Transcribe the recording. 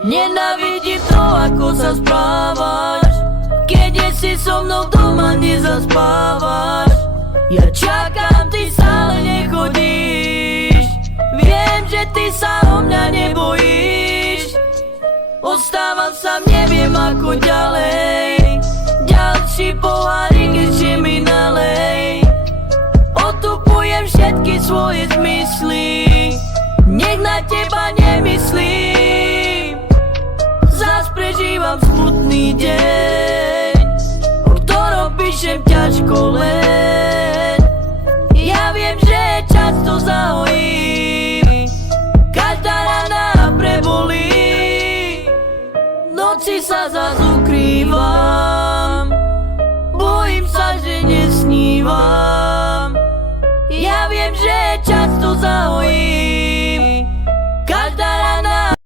Nenávidím to, ako sa správaš, keď si so mnou doma nezaspávaš. Ja čakám, ty stále nechodíš, viem, že ty sa o mňa nebojíš. Ostávam sám, neviem ako ďalej, ďalší pohárik ešte mi nalej. Otupujem všetky svoje zmysly, nech na teba nemyslím. Zas prežívam smutný deň, o ktorom píšem ťažko len. Ja viem, že čas to zahojí, každá rana prebolí. V noci sa zas ukrývam, bojím sa, že nesnívam. Ja viem, že čas to zahojí,